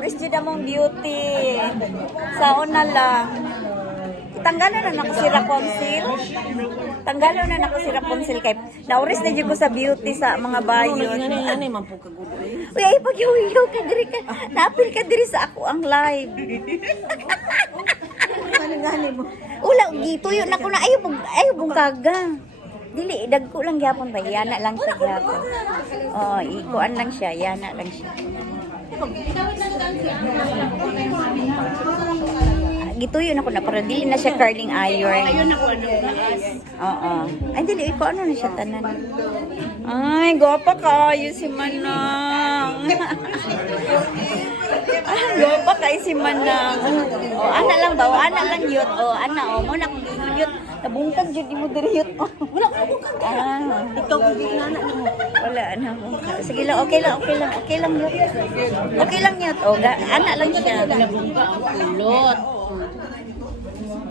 nauris jud among beauty. Saon na lang. Tanggalan na nako si Rapunzel. Tanggalan na nako si Rapunzel kay nauris na jud ko sa beauty sa mga bayon. Ano man po kagulo eh. Uy, ay pagyaw-yaw ka diri ka. Napil ka diri sa ako ang live. Gani mo. Ula gituyo na ko na ayo bungkaga. Dili dagko lang gyapon ba yana lang sa gyapon. Oh, ikuan lang siya, yana lang siya. Gituyo na ko na para dili na siya curling iron. Ayun ako ano naas. Oo. Ay dili ko ano na siya tanan. Ay, gwapa kayo si Manang. Ay, gwapa kayo si Manang. O, ana lang ba? O, ana lang yun. O, ana, o, muna kong giyon yun. Nabungkag dyan, di mo diri yun. Wala ko bukang. Ikaw kung ginana mo. Wala na. Sige lang, okay lang yun. Okay lang yun. O, ana lang siya. Nabungka ang kulot.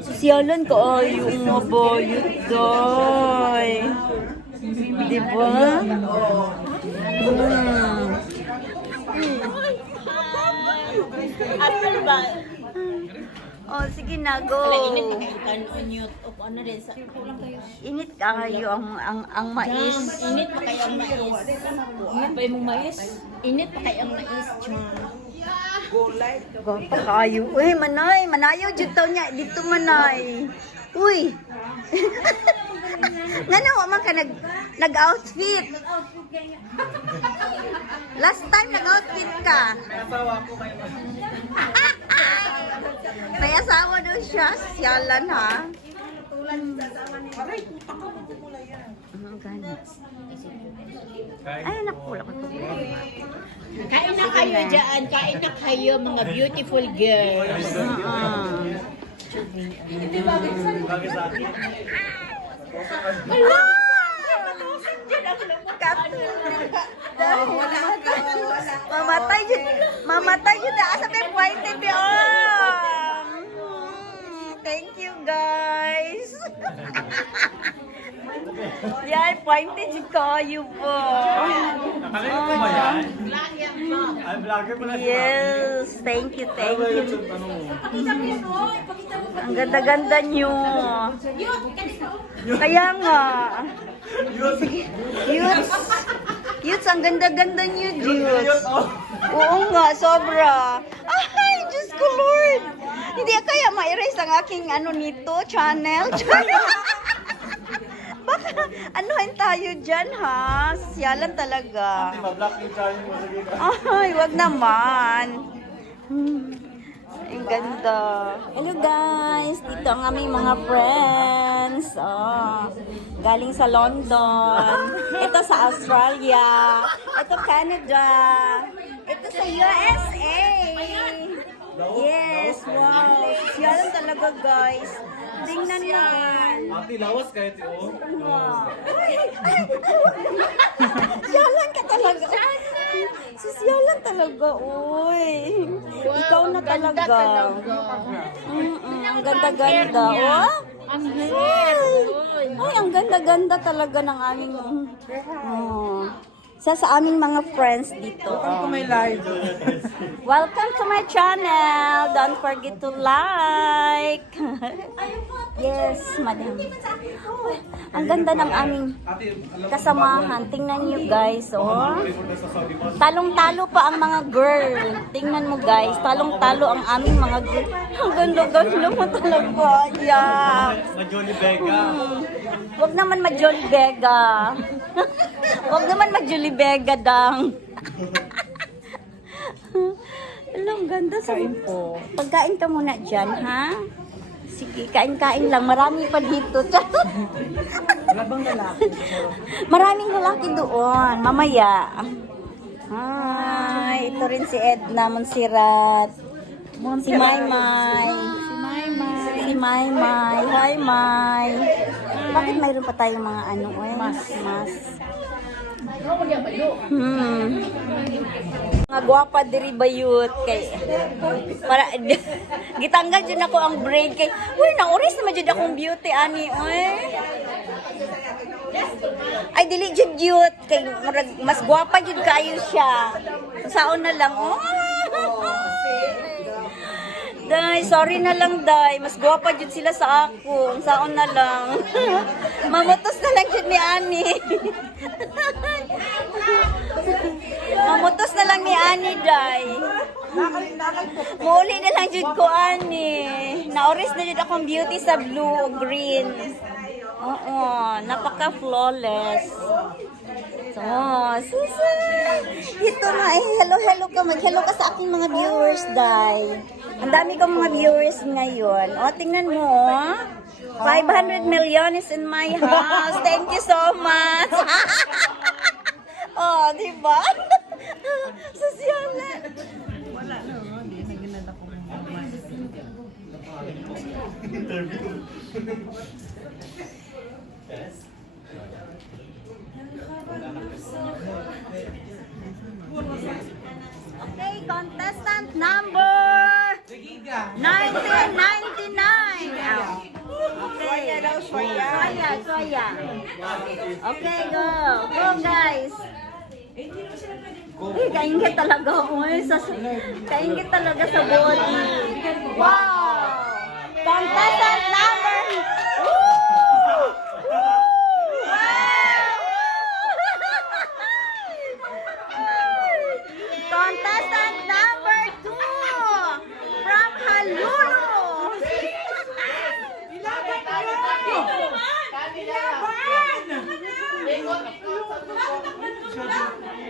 Sosyalan ka ay yung mabayot, day. Diba? Ano ba? Oh, sige na, go. Init kan onyot o ano rin sa Init kayo ang mais. Init pa kaya ang mais. Init pa yung mais. Init pa kaya ang mais. Gwapa kayo. Uy, manay. Manayaw dyan taon niya. Dito manay. Uy. Nga na, man ka nag-outfit. Last time nag-outfit ka. May asawa daw siya. Siyalan ha. Ay, naku, wala ko problema. Kain na kayo dyan. Kain na kayo mga beautiful girls. Ala! Mamatay yun na. Asa may pointed yun. Thank you, guys. Yan, pointed yun kayo po. Yes, thank you. Ang ganda-ganda nyo. Kaya nga. Yuts, ang ganda-ganda nyo, Yuts. Oo nga, sobra. Ay, Diyos ko, Lord. Hindi kaya ma-erase ang aking channel. Baka, anuhin tayo dyan, ha? Siyalan talaga. Ay, wag naman. Ang ganda. Hello guys, dito ang aming mga friends. Galing sa London. Ito sa Australia. Ito Canada. Ito sa USA. Yes, wow. Siyalan talaga guys. Tingnan mo. Ate, lawas kahit yun. Siyalan ka talaga. Siyalan talaga, uy. Ikaw na talaga. Ang ganda-ganda. Oh? Ay, ang ganda-ganda talaga ng aming sa aming mga friends dito. May live. Welcome to my channel. Don't forget to like. Yes, madam. Ang ganda ng aming kasamahan. Tingnan niyo guys, oh. Talong-talo pa ang mga girl. Tingnan mo guys, talong-talo ang aming mga girl. Ang ganda-ganda mo talaga. Yeah. Johnny Vega. Wag naman ma-Jolly Vega. Wag naman ma-Jolly Vega dang. Ang ganda sa po. Pagkain ka muna dyan, ha? Sige, kain-kain lang. Marami pa dito. Wala bang lalaki? Maraming lalaki doon. Mamaya. Hi, ito rin si Edna Monserrat. Si Maymay. Si Maymay. Hi, May. Bakit mayroon pa tayong mga mas? Mga gwapa diri bayut kay para gitanggal jud ako ang braid kay uy nauris naman jud akong beauty ani oy. Ay dili jud cute kay mas gwapa jud kayo siya. Saon na lang oh. Day, sorry na lang, Day. Mas gwapa jud sila sa ako. Saon na lang. Mamutos na lang jud ni Ani. Mamutos na lang ni Ani, Day. Muli na lang jud ko, Ani. Naoris na jud akong beauty sa blue o green. Oo, napaka-flawless. So, susa. Dito na, hello ka. Mag-hello ka sa aking mga viewers, Day. Ang dami kong mga viewers ngayon. O, tingnan mo, oh. 500 million is in my house. Thank you so much. Oh, di ba? Sosyalan. Wala na, hindi na ginala ko ng Okay, contestant number 1999. Okay. Soya. Okay, go. Go, guys. Kaingit talaga. Kaingit talaga sa body. Wow! Contestant number... Contestant number 2 from Halulu.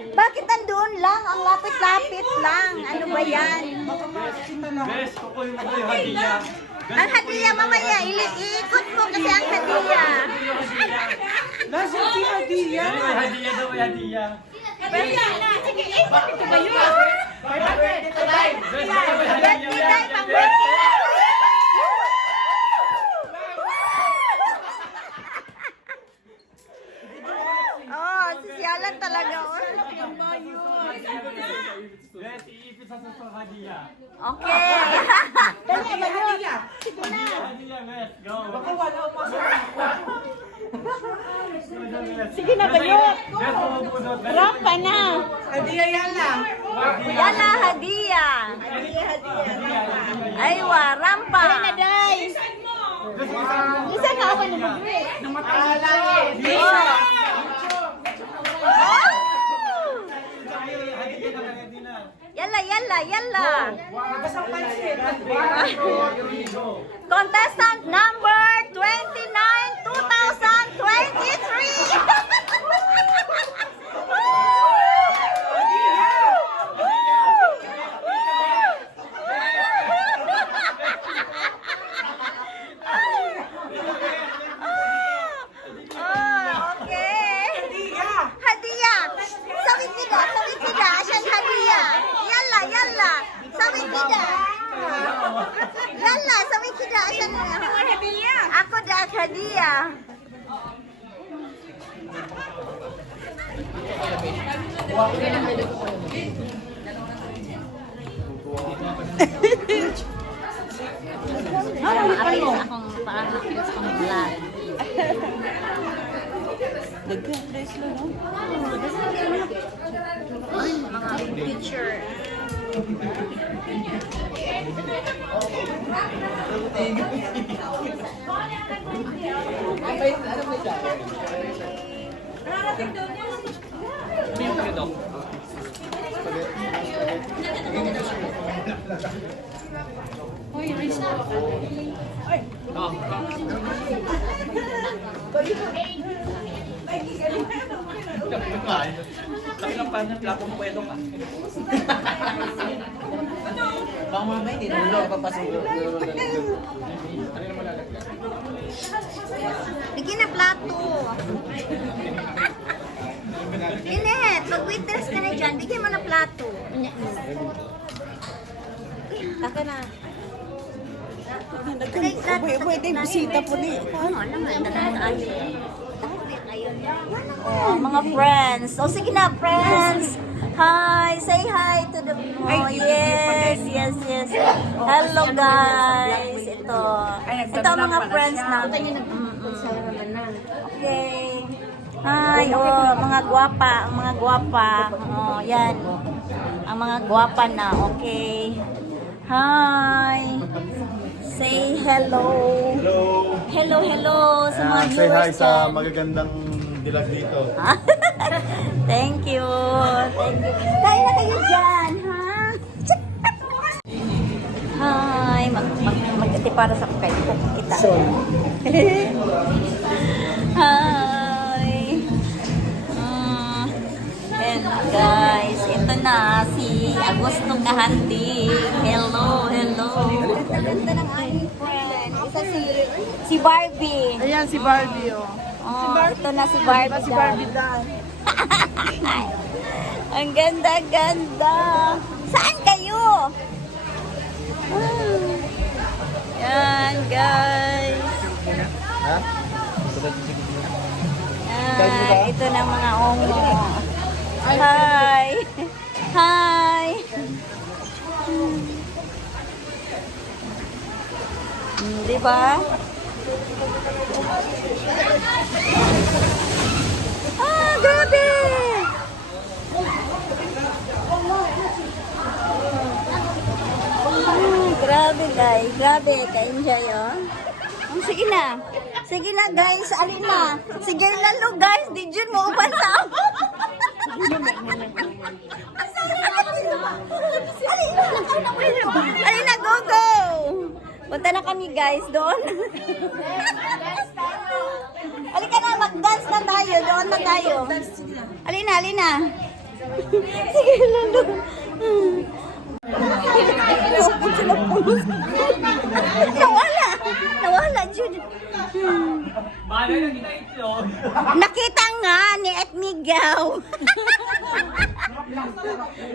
Bakit andun lang? Ang lapit-lapit lang. Ano ba yan? Bes, ako yung hadiah. Ang hadiah mamaya. Iikot mo kasi ang hadiah. Nasa si hadiah. May hadiah daw, may hadiah. Sige, ikot ito ba yun? Birthday, pang-birthday. Oh, sisyalan talaga. Bes, iipit sa hadiah. Okay. Dali, hadiah. Hadiah, Bes. Go. Baka Sige na, bayot. Bes, pumupundot. Rampa na. Yala, hadiah. Aywa, rampa. Ay na, day. Isa ka ako na mag-break. Yalla. Contestant number 29, 2023. Okay. Hadiah. Sawit kita. Asan hadiah? Yalla. Sawit kita. Yalla, sawit kita. Asan hadiah? Ako dah hadiah. Alis akong paanakit sa vlog. Dagdag, Bes, no? Mga picture. Bang mamay, hindi na papasulo. Bigyan na plato. Linet, mag-waitress ka na dyan. Bigyan mo na plato. Taka na. Pwede bisita po ni. Ano naman, talaan Oh, mga friends. O sige na, friends. Hi, say hi to the yes. Hello guys. Ito ang mga friends natin. Okay. Hi, oh, mga gwapa, Oh, yan. Ang mga gwapa na, okay. Hi. Say hello. Hello. Hello, hello sa mga Say hi viewers sa dyan. magagandang dilag dito. Thank you. Thank you. Kain na kayo dyan, ha? Hi. Mag-atipara sa kayo po kita. Hi. And guys, ito na si Agustong Nahandi. Hello, hello. Ganda ng aming friend. Isa si Barbie. Ayan si Barbie, oh. Oh, ito na si Barbie. Si Barbie Dan. Ang ganda-ganda. Saan kayo? Yan, guys. Ha? Ito na mga ongo. Hi. Hi. Di ba? Grabe! Grabe guys, grabe, ka-enjoy oh. Sige na. Sige na guys, alin na. Sige na lo guys, di dyan mo upan sa alin na, go go! Punta na kami guys doon. Alin ka na, mag-dance na tayo, doon na tayo. Alin na, alin na. Sige lalo. Nawala. Nawala, Jude. Nakita nga ni Etmigaw.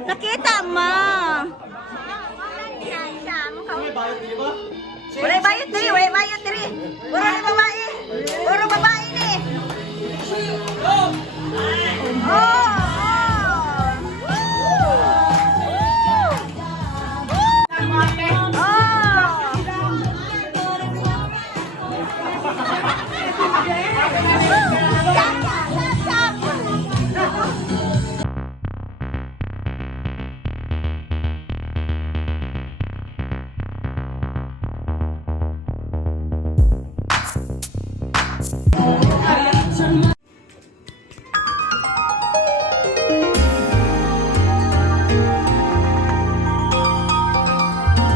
Nakita ma. Wala bayot diri, wala bayot diri. Puro ni babae. Puro babae ni. Oh.